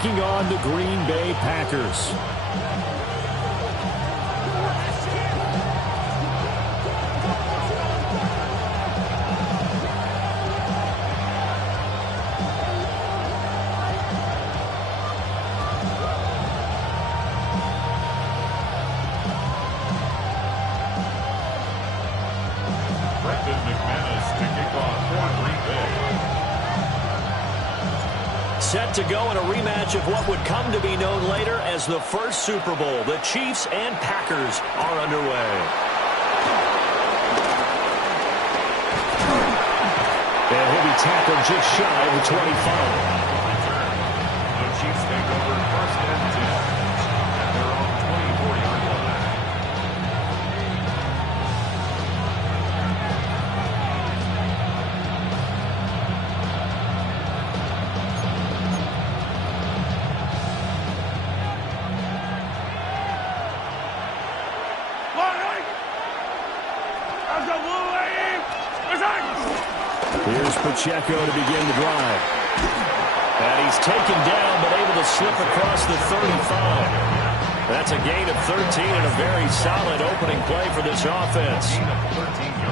Taking on the Green Bay Packers. Set to go in a rematch of what would come to be known later as the first Super Bowl. The Chiefs and Packers are underway. And he'll be tackled just shy of the 25. The Chiefs take over first and 10 at their own 24-yard line. Here's Pacheco to begin the drive. And he's taken down, but able to slip across the 35. That's a gain of 13 and a very solid opening play for this offense.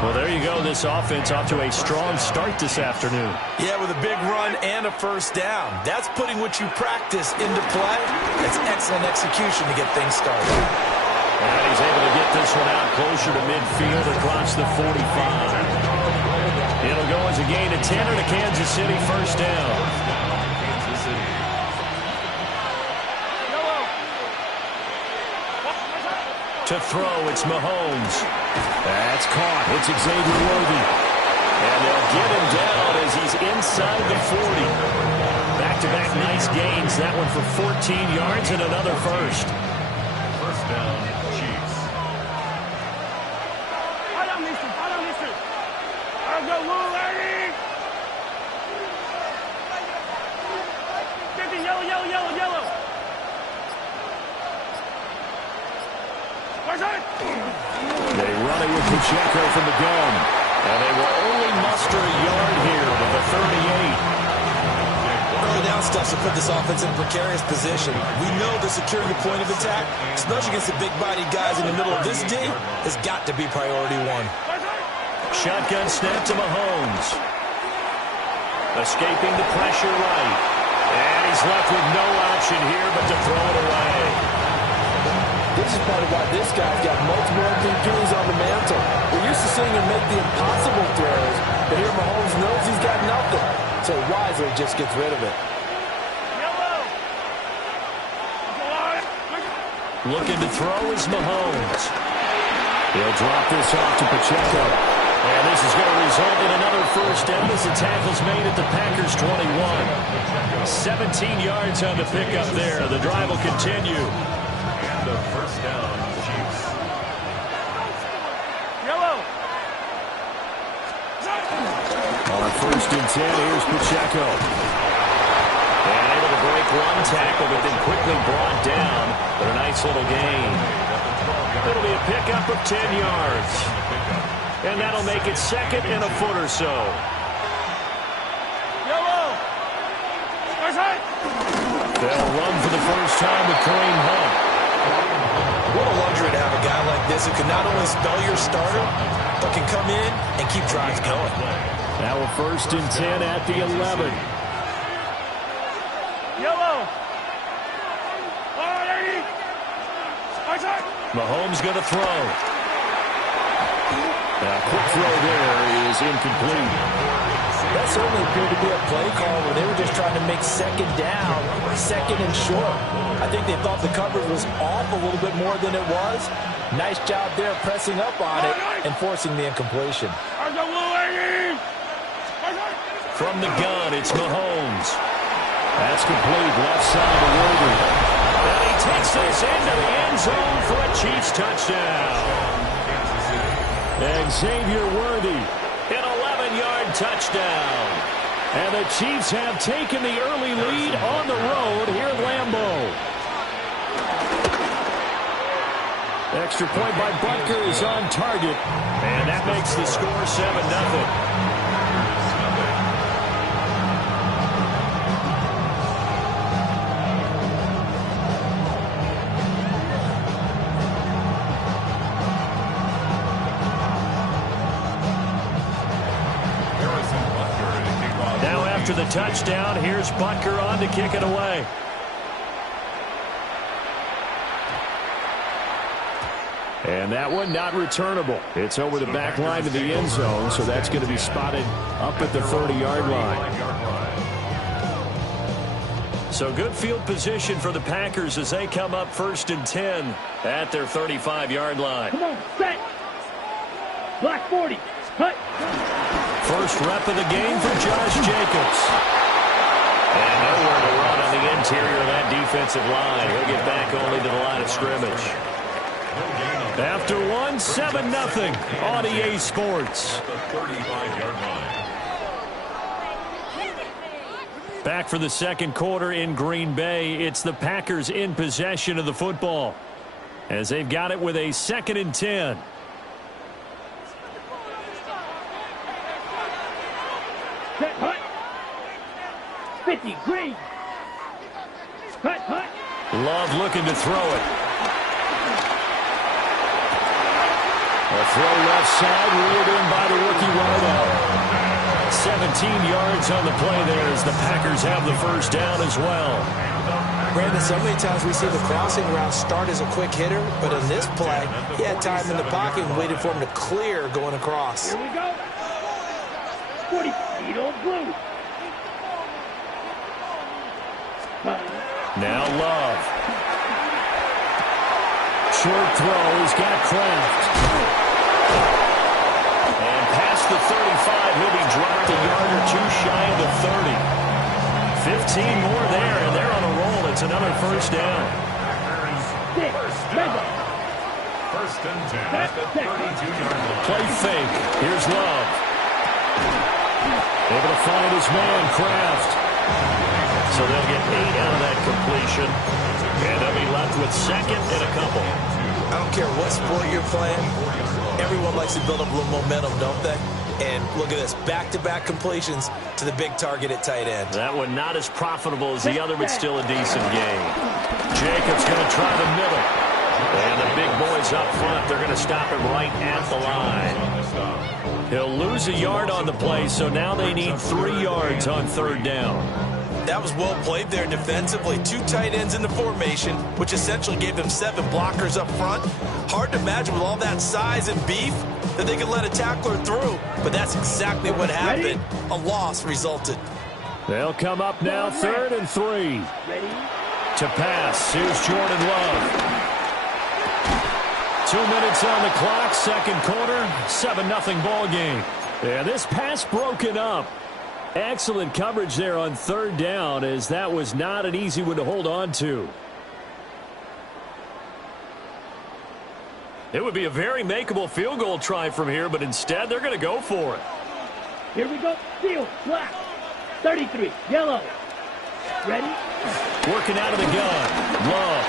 Well, there you go. This offense off to a strong start this afternoon. Yeah, with a big run and a first down. That's putting what you practice into play. That's excellent execution to get things started. And he's able to get this one out closer to midfield across the 45. It'll go as a gain of 10 and a Kansas City first down. To throw, it's Mahomes. That's caught. It's Xavier Worthy. And they'll get him down as he's inside the 40. Back-to-back nice gains. That one for 14 yards and another first. First down, Chiefs. They run it with Pacheco from the gun. And they will only muster a yard here to the 38. Early down stuff to put this offense in a precarious position. We know the securing the point of attack, especially against the big-bodied guys in the middle of this D, has got to be priority one. Shotgun snap to Mahomes. Escaping the pressure right. And he's left with no option here but to throw it away. This is part of why this guy's got multiple MVPs on the mantle. We're used to seeing him make the impossible throws, but here Mahomes knows he's got nothing, so wisely just gets rid of it. Looking to throw is Mahomes. He'll drop this off to Pacheco. And this is going to result in another first down as the tackle's made at the Packers' 21. 17 yards on the pickup there. The drive will continue. And the first down, Chiefs. On first and 10, here's Pacheco. And able to break one tackle, but then quickly brought down. But a nice little gain. It'll be a pickup of 10 yards. And that'll make it second and a foot or so. They'll run for the first time with Kareem Hunt. What a luxury to have a guy like this who can not only spell your starter, but can come in and keep drives going. Now a first and 10 at the 11. Mahomes going to throw. Now, quick throw there is incomplete. That certainly appeared to be a play call where they were just trying to make second down, second and short. I think they thought the coverage was off a little bit more than it was. Nice job there pressing up on it and forcing the incompletion. From the gun, it's Mahomes. That's complete, left side to Worthy. And he takes this into the end zone for a Chiefs touchdown. And Xavier Worthy, an 11-yard touchdown. And the Chiefs have taken the early lead on the road here at Lambeau. Extra point by Butker is on target. And that makes the score 7-0. after the touchdown. Here's Butker on to kick it away. And that one not returnable. It's over the back line to the end zone, so that's going to be spotted up at the 30-yard line. So good field position for the Packers as they come up 1st and 10 at their 35-yard line. Come on, set. Black 40. Cut. First rep of the game for Josh Jacobs. And nowhere to run on the interior of that defensive line. He'll get back only to the line of scrimmage. After one, 7-0 on EA Sports. Back for the second quarter in Green Bay. It's the Packers in possession of the football as they've got it with a 2nd and 10. Set, hut. 50, green. Cut, hut. Love looking to throw it. A throw left side, reeled in by the rookie wideout. 17 yards on the play there as the Packers have the first down as well. Brandon, so many times we see the crossing route start as a quick hitter, but in this play, he had time in the pocket and waited for him to clear going across. Here we go. 40 feet on blue. Now Love. Short throw, he's got Kraft. And past the 35, he'll be dropped a yard or two shy of the 30. 15 more there, and they're on a roll. It's another first down. First and 10 at the 32-yard line. Play fake. Here's Love. Able to find his man, Kraft. So they'll get 8 out of that completion. And they'll be left with 2nd and a couple. I don't care what sport you're playing. Everyone likes to build up a little momentum, don't they? And look at this, back-to-back completions to the big target at tight end. That one not as profitable as the other, but still a decent game. Jacobs going to try the middle. And the big boys up front, they're going to stop him right at the line. He'll lose a yard on the play, so now they need 3 yards on 3rd down. That was well played there defensively. 2 tight ends in the formation, which essentially gave them 7 blockers up front. Hard to imagine with all that size and beef that they could let a tackler through. But that's exactly what happened. A loss resulted. They'll come up now 3rd and 3. Ready? To pass, here's Jordan Love. 2 minutes on the clock, second quarter, 7-0 ball game. Yeah, this pass broken up. Excellent coverage there on 3rd down, as that was not an easy one to hold on to. It would be a very makeable field goal try from here, but instead they're going to go for it. Here we go. Field, black. 33, yellow. Ready? Working out of the gun. Love.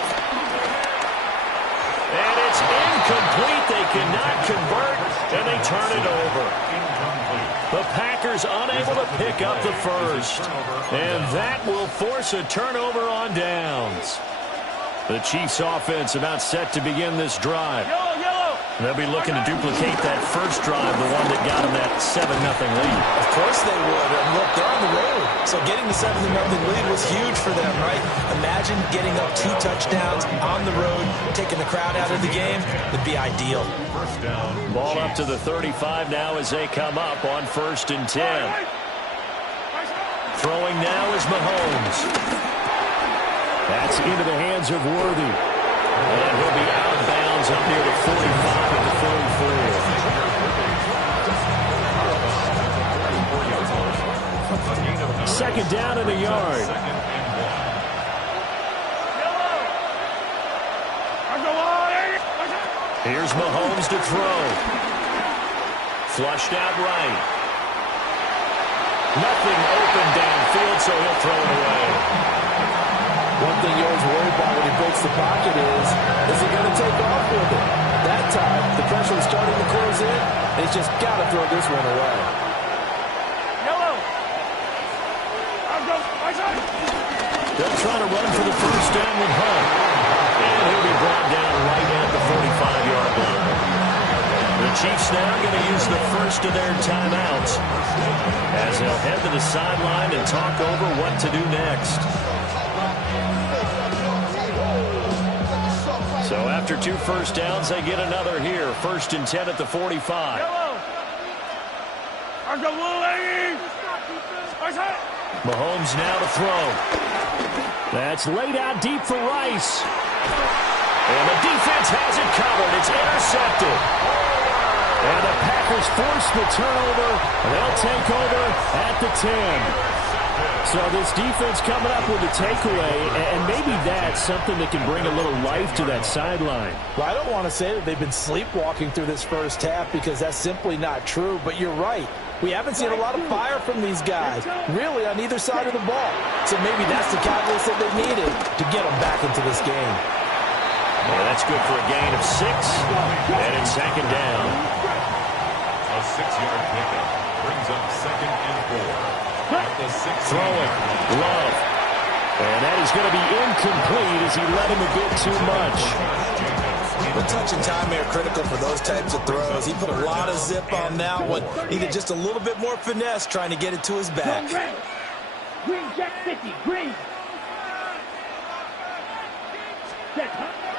And it's incomplete. They cannot convert, and they turn it over. The Packers unable to pick up the first. And that will force a turnover on downs. The Chiefs offense about set to begin this drive. They'll be looking to duplicate that first drive, the one that got them that 7-0 lead. Of course they would. And look, they're on the road. So getting the 7-0 lead was huge for them, right? Imagine getting up 2 touchdowns on the road, taking the crowd out of the game. Would be ideal. First down. Ball up to the 35 now as they come up on 1st and 10. Throwing now is Mahomes. That's into the hands of Worthy. And he'll be out of bounds up near the 45 at the 44. Second down and a yard. Here's Mahomes to throw. Flushed out right. Nothing open downfield, so he'll throw it away. One thing you always worry about when he breaks the pocket is he going to take off with it? That time, the pressure was starting to close in, and he's just got to throw this one away. Yellow. They'll try to run for the first down with Hunt. And he'll be brought down right at the 45-yard line. The Chiefs now going to use the first of their timeouts as they'll head to the sideline and talk over what to do next. So after 2 first downs, they get another here. 1st and 10 at the 45. Mahomes now to throw. That's laid out deep for Rice. And the defense has it covered. It's intercepted. And the Packers force the turnover. They'll take over at the 10. So this defense coming up with a takeaway, and maybe that's something that can bring a little life to that sideline. Well, I don't want to say that they've been sleepwalking through this first half because that's simply not true, but you're right. We haven't seen a lot of fire from these guys, really, on either side of the ball. So maybe that's the catalyst that they needed to get them back into this game. Yeah, that's good for a gain of 6, and it's 2nd down. A 6-yard pickup brings up 2nd and 4. At the 6. Throwing, Love. And that is going to be incomplete as he let him a bit too much. The touch and time are critical for those types of throws. He put a lot of zip on that one. Needed just a little bit more finesse trying to get it to his back. Green, Jack 50, green.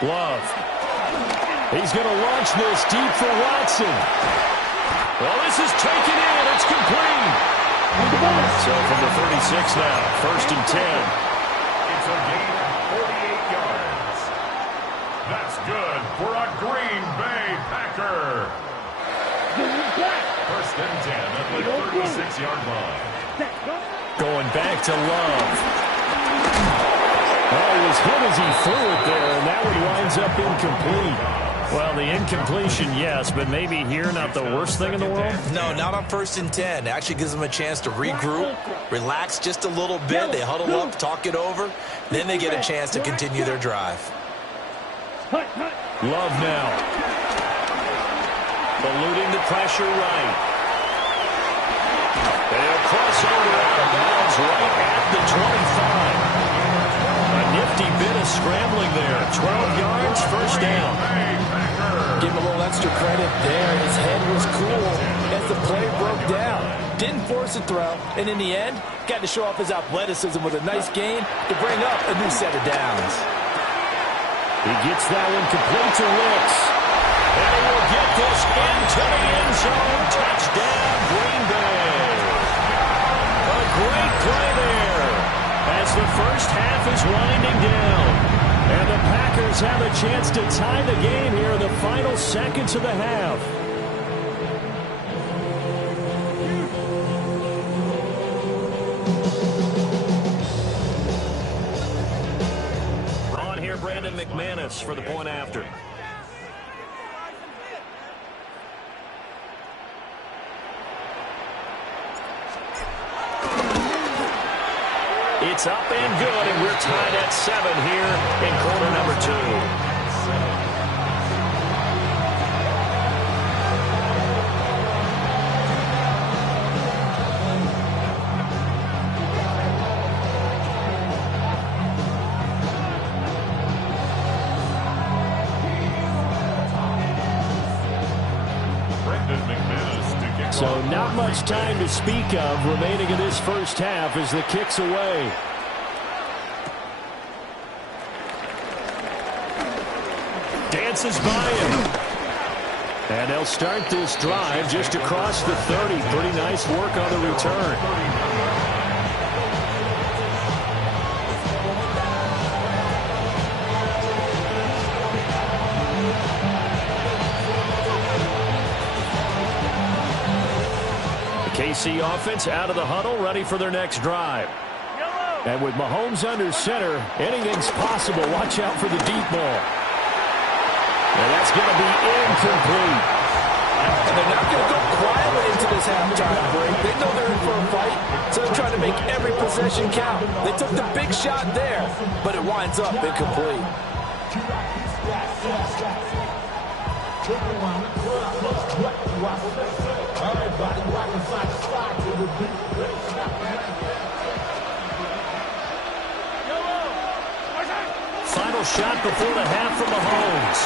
Love. He's going to launch this deep for Watson. Well, this is taken in. It's complete. So from the 36 now, 1st and 10. It's a gain of 48 yards. That's good for a Green Bay Packer. 1st and 10 at the 36-yard line. Going back to Love. Oh, he was hit as he threw it there, and that one winds up incomplete. Well, the incompletion, yes, but maybe here not the worst thing in the world? No, not on 1st and 10. It actually gives them a chance to regroup, relax just a little bit. They huddle up, talk it over. Then they get a chance to continue their drive. Love now. Eluding the pressure right. They'll cross over out of bounds right at the 25. A nifty bit of scrambling there. 12 yards, 1st down. Give him a little extra credit there. His head was cool as the play broke down. Didn't force a throw, and in the end, got to show off his athleticism with a nice gain to bring up a new set of downs. He gets that one complete to Ricks. And he will get this into the end zone. Touchdown, Green Bay. A great play there as the first half is winding down. And the Packers have a chance to tie the game here in the final seconds of the half. On here, Brandon McManus for the point after. It's up and good, and we're tied at 7 here in quarter number 2. So not much time to speak of remaining in this first half as the kick's away. Dances by him. And they'll start this drive just across the 30. Pretty nice work on the return. KC offense out of the huddle, ready for their next drive. And with Mahomes under center, anything's possible. Watch out for the deep ball. And that's going to be incomplete. And they're not going to go quietly into this halftime break. They know they're in for a fight, so they're trying to make every possession count. They took the big shot there, but it winds up incomplete. Final shot before the half from Mahomes.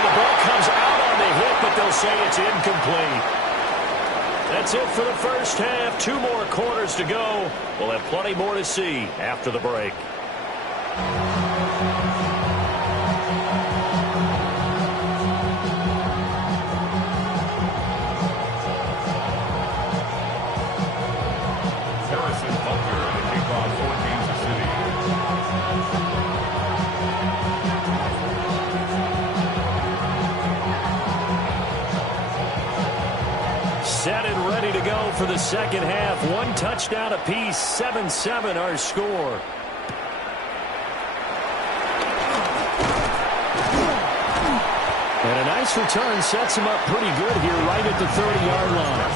the ball comes out on the hit, but they'll say it's incomplete. That's it for the first half. 2 more quarters to go. We'll have plenty more to see after the break. Harrison Butker to kick off for Kansas City. Set and ready to go for the second half. 1 touchdown apiece. 7-7 our score. And a nice return sets him up pretty good here right at the 30-yard line.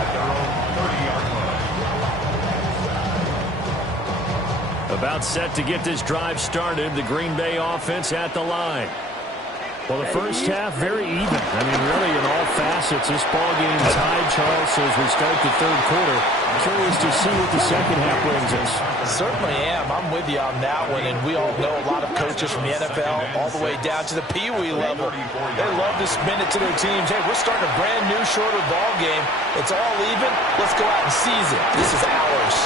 At their own 30-yard line. About set to get this drive started. The Green Bay offense at the line. Well, the first half, very even. I mean, really, in all facets, this ball game tied, Charles, so as we start the third quarter. Curious to see what the second half brings us. Certainly am. I'm with you on that one, and we all know a lot of coaches from the NFL all the way down to the Pee Wee level. They love to spin it to their teams. Hey, we're starting a brand new, shorter ball game. It's all even. Let's go out and seize it. This is ours.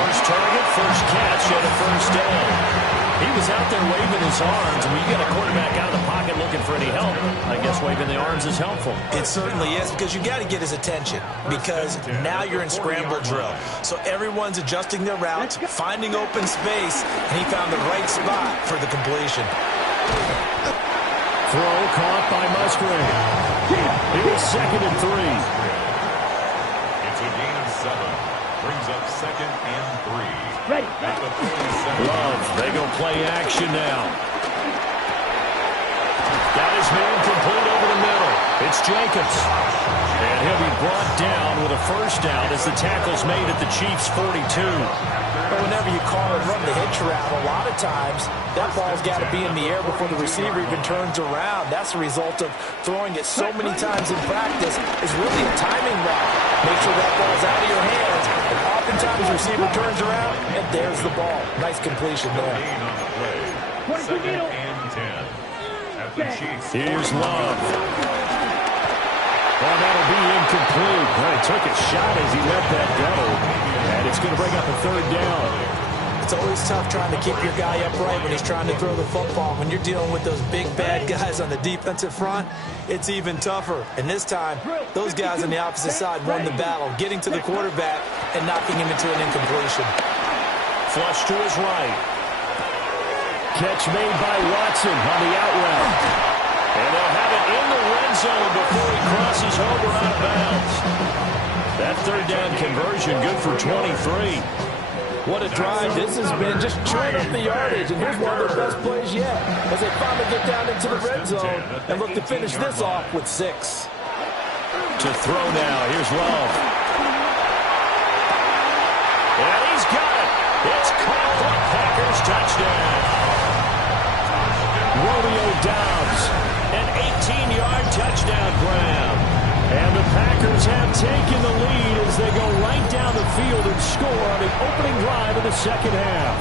First target, first catch, and a first down. He was out there waving his arms, and when you get a quarterback out of the pocket looking for any help, I guess waving the arms is helpful. It certainly is, because you got to get his attention, because now you're in scramble drill. So everyone's adjusting their routes, finding open space, and he found the right spot for the completion. Throw caught by Musgrave. Here's 2nd and 3. It's a gain of 7. Brings up 2nd and 3. Ready. At the 37. Love, they go play action now. Got his man complete over the middle. It's Jacobs. And he'll be brought down with a first down as the tackle's made at the Chiefs' 42. But whenever you call it run the hitch route, a lot of times that ball's got to be in the air before the receiver even turns around. That's the result of throwing it so many times in practice. It's really a timing route. Make sure that ball's out of your hands. And oftentimes the receiver turns around, and there's the ball. Nice completion there. Gain on the play. 2nd and 10. At the Chiefs. Here's Love. Well, that'll be incomplete. Well, he took a shot as he let that go. And it's going to bring up a 3rd down. It's always tough trying to keep your guy upright when he's trying to throw the football. When you're dealing with those big, bad guys on the defensive front, it's even tougher. And this time, those guys on the opposite side won the battle, getting to the quarterback and knocking him into an incompletion. Flush to his right. Catch made by Watson on the out route. And they'll have it in the red zone before he crosses over out of bounds. That 3rd down conversion good for 23. What a drive this has been, just chewing up the yardage. And here's one of their best plays yet as they finally get down into the red zone and look to finish this off with 6. To throw now, here's Love. And he's got it. It's caught for a Packers touchdown. Romeo Doubs, an 18-yard touchdown grab. And the Packers have taken the lead as they go right down the field and score on the opening drive of the second half.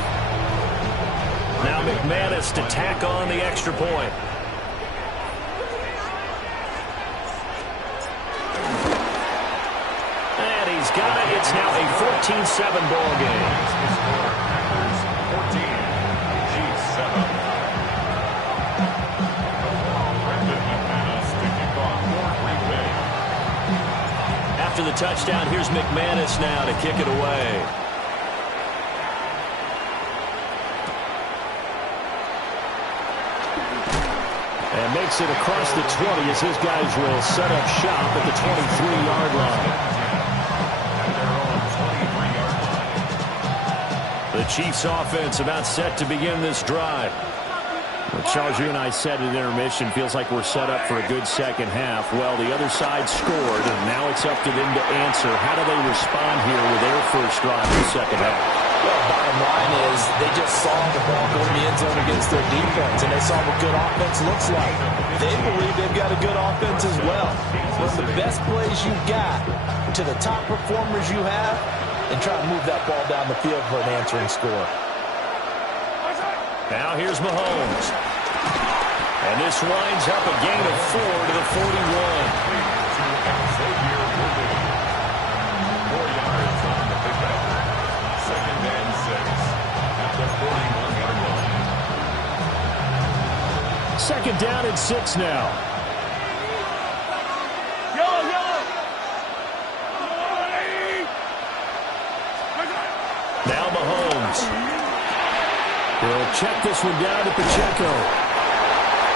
Now McManus to tack on the extra point. And he's got it. It's now a 14-7 ball game. Packers 14. Chiefs 7. After the touchdown, here's McManus now to kick it away. And makes it across the 20 as his guys will set up shop at the 23-yard line. The Chiefs offense about set to begin this drive. Well, Charles, you and I said at intermission, feels like we're set up for a good second half. Well, the other side scored, and now it's up to them to answer. How do they respond here with their first drive in the second half? Well, bottom line is they just saw the ball go in the end zone against their defense, and they saw what good offense looks like. They believe they've got a good offense as well. From the best plays you got to the top performers you have, and try to move that ball down the field for an answering score. Now here's Mahomes. And this winds up a gain of 4 to the 41. 4 yards on the pickup. 2nd and 6 at the 41-yard line. 2nd down and 6 now. Now Mahomes. He'll check this one down to Pacheco.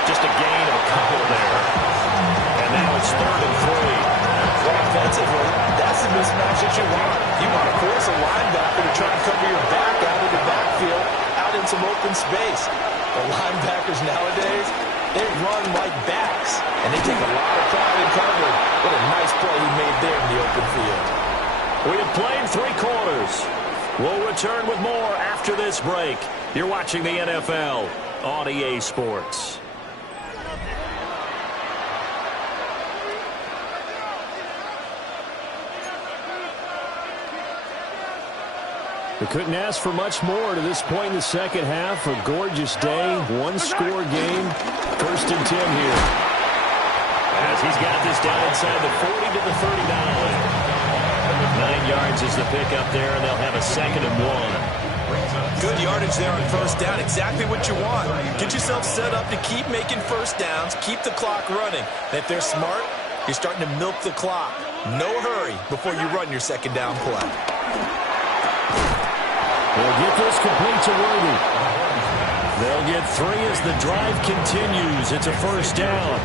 Just a gain of a couple there. And now it's 3rd and 3. Offensively, that's the mismatch that you want. You want to force a linebacker to try and cover your back out of the backfield, out in some open space. The linebackers nowadays, they run like backs, and they take a lot of pride in covering. What a nice play he made there in the open field. We have played 3 quarters. We'll return with more after this break. You're watching the NFL on EA Sports. We couldn't ask for much more to this point in the second half. A gorgeous day, one-score game. 1st and 10 here. As he's got this down inside the 40 to the 39. 9 yards is the pickup there, and they'll have a 2nd and 1. Good yardage there on 1st down. Exactly what you want. Get yourself set up to keep making 1st downs, keep the clock running. And if they're smart, you're starting to milk the clock. No hurry before you run your 2nd down play. They'll get this complete to Worthy. They'll get 3 as the drive continues. It's a 1st down.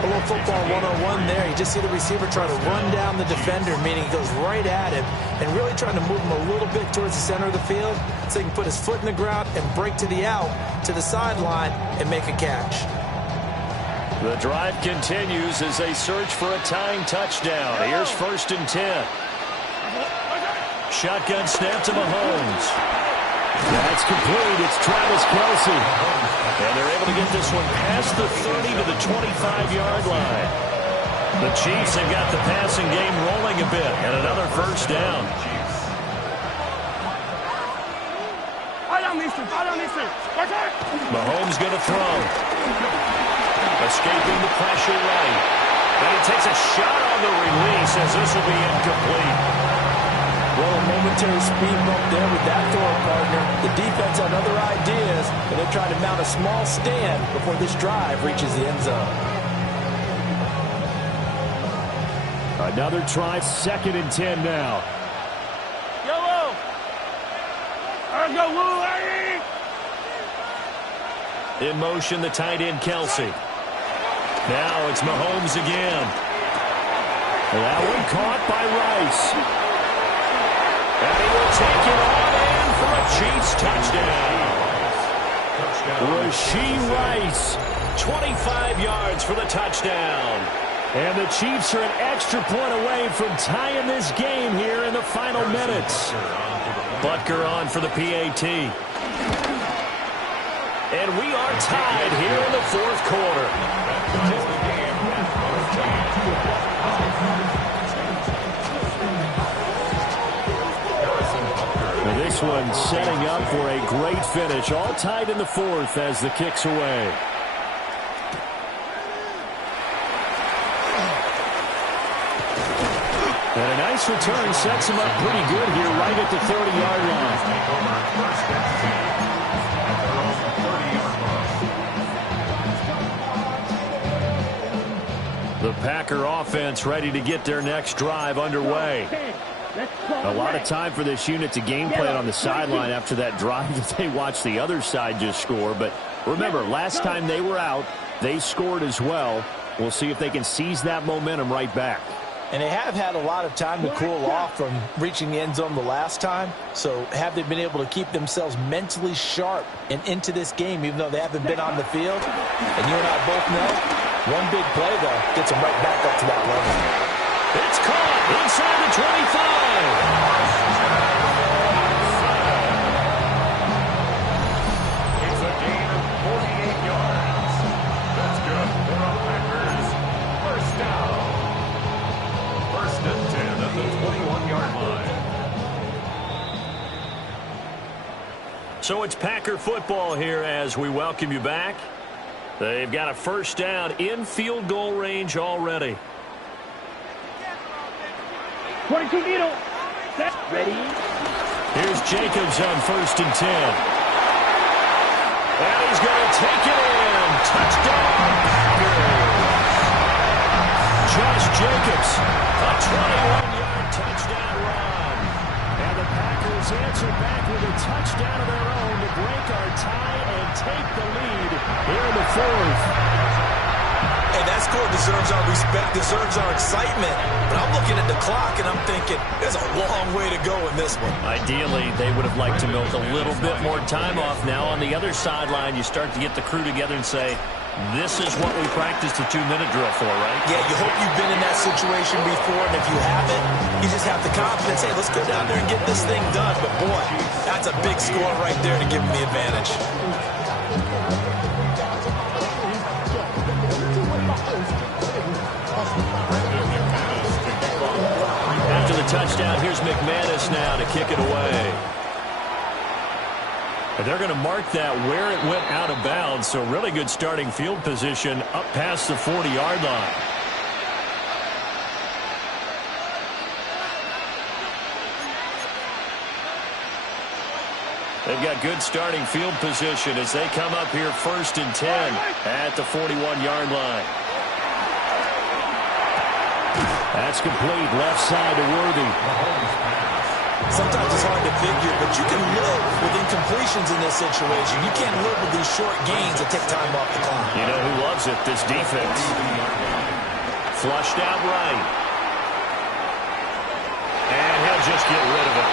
A little football 101 there. You just see the receiver try to run down the defender, meaning he goes right at him and really trying to move him a little bit towards the center of the field so he can put his foot in the ground and break to the out, to the sideline, and make a catch. The drive continues as they search for a tying touchdown. Here's 1st and 10. Shotgun snap to Mahomes. That's complete. It's Travis Kelce. And they're able to get this one past the 30 to the 25-yard line. The Chiefs have got the passing game rolling a bit. And another 1st down. Mahomes going to throw. Escaping the pressure right. And he takes a shot on the release as this will be incomplete. Well, a momentary speed bump there with that throw partner. The defense had other ideas, and they're trying to mount a small stand before this drive reaches the end zone. Another try, 2nd and 10 now. Yellow! In motion, the tight end, Kelce. Now it's Mahomes again. That one caught by Rice. And he will take it on in for a Chiefs touchdown. Rashee Rice, 25 yards for the touchdown. And the Chiefs are an extra point away from tying this game here in the final minutes. Butker on for the PAT. And we are tied here in the 4th quarter. This one setting up for a great finish. All tied in the 4th as the kick's away. And a nice return sets him up pretty good here right at the 30-yard line. The Packer offense ready to get their next drive underway. A lot of time for this unit to game plan on the sideline after that drive that they watched the other side just score. But remember, last time they were out, they scored as well. We'll see if they can seize that momentum right back. And they have had a lot of time to cool off from reaching the end zone the last time. So have they been able to keep themselves mentally sharp and into this game, even though they haven't been on the field? And you and I both know, one big play, though, gets them right back up to that level. It's caught inside the 25. It's a gain of 48 yards. That's good for the Packers. 1st down. 1st and 10 at the 21-yard line. So it's Packer football here as we welcome you back. They've got a first down in field goal range already. 22 needle. Set. Ready. Here's Jacobs on 1st and 10. And he's going to take it in. Touchdown, Packers. Josh Jacobs, a 21-yard touchdown run. And the Packers answer back with a touchdown of their own to break our tie and take the lead here in the 4th. Hey, that score deserves our respect, deserves our excitement. But I'm looking at the clock, and I'm thinking there's a long way to go in this one. Ideally, they would have liked to milk a little bit more time off. Now on the other sideline, you start to get the crew together and say, this is what we practiced the 2-minute drill for, right? Yeah, you hope you've been in that situation before, and if you haven't, you just have the confidence, hey, let's go down there and get this thing done. But, boy, that's a big score right there to give them the advantage. After the touchdown, here's McManus now to kick it away. And they're going to mark that where it went out of bounds, so really good starting field position up past the 40-yard line. They've got good starting field position as they come up here 1st and 10 at the 41-yard line. That's complete, left side to Worthy. Sometimes it's hard to figure, but you can live with incompletions in this situation. You can't live with these short gains that take time off the clock. You know who loves it? This defense. Flushed out right. And he'll just get rid of it.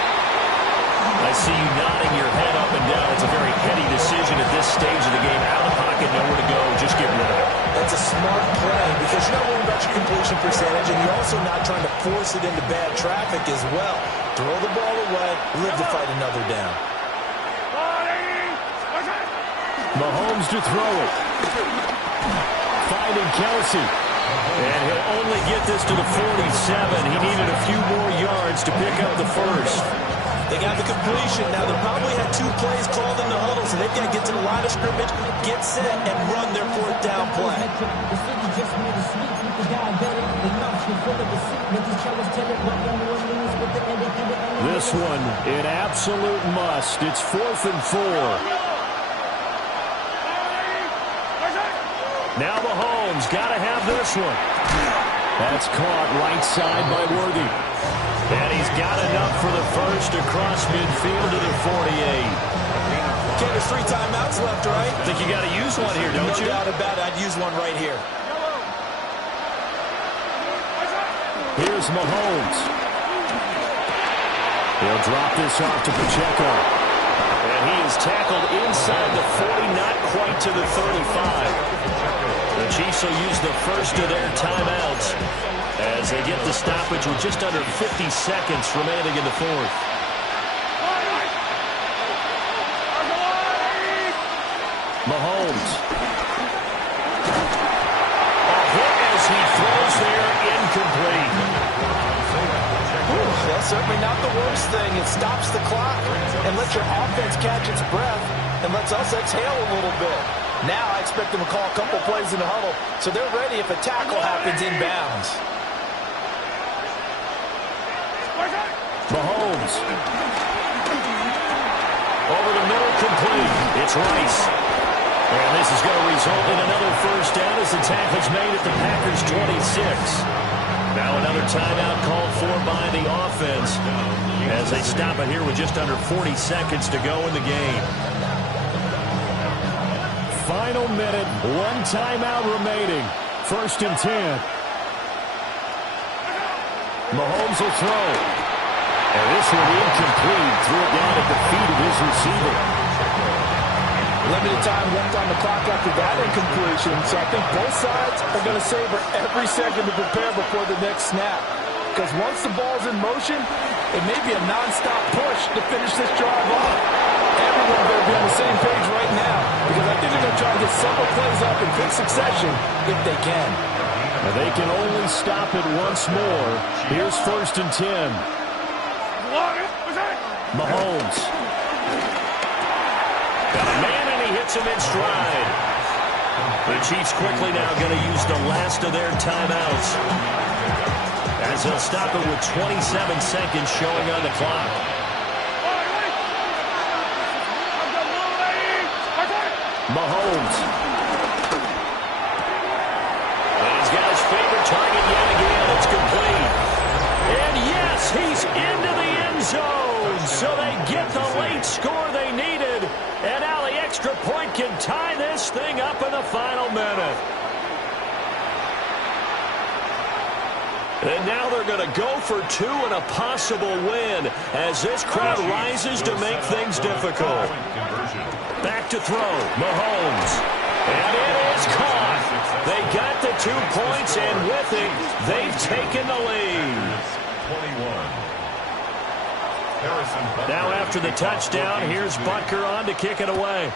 I see you nodding your head up and down. It's a very heady decision at this stage of the game. Out of the pocket, nowhere to go. Just get rid of it. That's a smart play because you're not worried about your completion percentage, and you're also not trying to force it into bad traffic as well. Throw the ball away, live to fight another down. Mahomes to throw it. Finding Kelsey. And he'll only get this to the 47. He needed a few more yards to pick up the first. They got the completion. Now, they probably had 2 plays called in the huddle, so they've got to get to the line of scrimmage, get set, and run their 4th down play. This one, an absolute must. It's 4th and 4. Now Mahomes got to have this one. That's caught right side by Worthy. And he's got enough for the first across midfield to the 48. Okay, there's 3 timeouts left, right? I think you got to use one here, don't you? No doubt about it. I'd use one right here. Here's Mahomes. He'll drop this off to Pacheco. And he is tackled inside the 40, not quite to the 35. The Chiefs will use the first of their timeouts as they get the stoppage with just under 50 seconds remaining in the 4th. Mahomes. A hit as he throws there, incomplete. That's certainly not the worst thing. It stops the clock and lets your offense catch its breath and lets us exhale a little bit. Now I expect them to call a couple plays in the huddle, so they're ready if a tackle happens inbounds. Mahomes. Over the middle, complete. It's Rice. And this is going to result in another first down as the tackle's made at the Packers' 26. Now another timeout called for by the offense as they stop it here with just under 40 seconds to go in the game. Final minute, 1 timeout remaining. 1st and 10. Mahomes will throw. And this one incomplete. Threw it down at the feet of his receiver. Limited time left on the clock after that incompletion, so I think both sides are going to savor every second to prepare before the next snap. Because once the ball's in motion, it may be a non-stop push to finish this drive off. Everyone better be on the same page right now, because I think they're going to try to get several plays up in quick succession if they can. And they can only stop it once more. Here's 1st and 10. Mahomes. Got a man, and he hits him in stride. The Chiefs quickly now going to use the last of their timeouts, as they'll stop it with 27 seconds showing on the clock. Mahomes. And he's got his favorite target yet again. It's complete. And yes, he's into the end zone. So they get the late score they needed. And now the extra point can tie this thing up in the final minute. And now they're going to go for two and a possible win as this crowd rises to make things difficult. Back to throw, Mahomes. And it is caught. They got the 2 points, and with it, they've taken the lead. Now after the touchdown, here's Butker on to kick it away.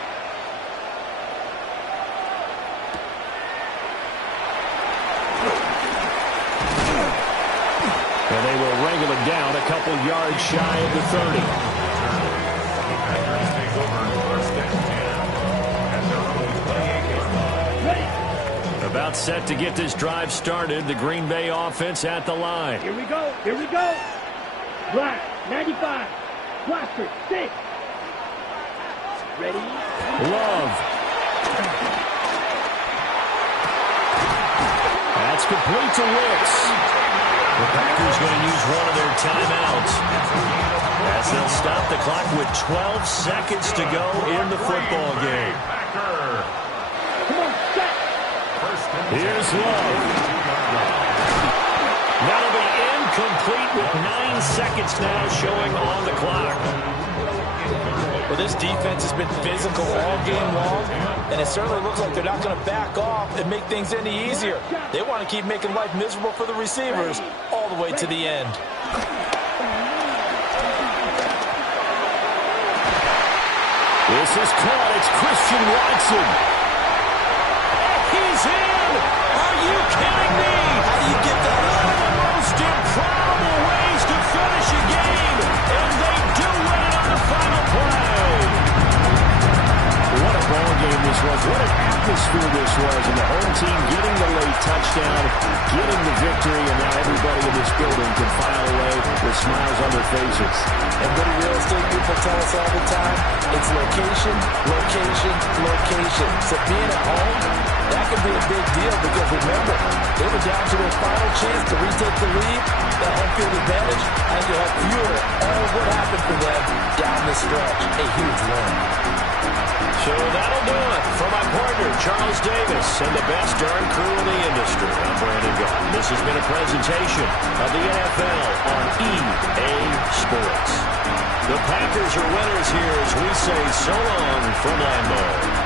And they will wrangle it down a couple yards shy of the 30. About set to get this drive started. The Green Bay offense at the line. Here we go. Here we go. Black, 95. Blaster, 6. Ready? Love. That's complete to Wicks. The Packers going to use one of their timeouts, as they'll stop the clock with 12 seconds to go in the football game. Come on, set. Here's Love. That'll be incomplete with 9 seconds now showing on the clock. Well, this defense has been physical all game long, and it certainly looks like they're not going to back off and make things any easier. They want to keep making life miserable for the receivers all the way to the end. This is caught. It's Christian Watson. He's in. Are you kidding me? How do you get that One of the most improbable ways to finish a game, and they do win it on the final play. What a ball game this was. What an atmosphere this was. And the home team getting the late touchdown, getting the victory, and now everybody in this building can file away with smiles on their faces. And what do real estate people tell us all the time? It's location, location, location. So being at home, that can be a big deal because remember, they were down to their final chance to retake the lead, that home field advantage, and you have fuel all what happened for them down the stretch. A huge win. So that'll do it for my partner, Charles Davis, and the best darn crew in the industry. I'm Brandon Gaudin. This has been a presentation of the NFL on EA Sports. The Packers are winners here as we say so long from Lambeau.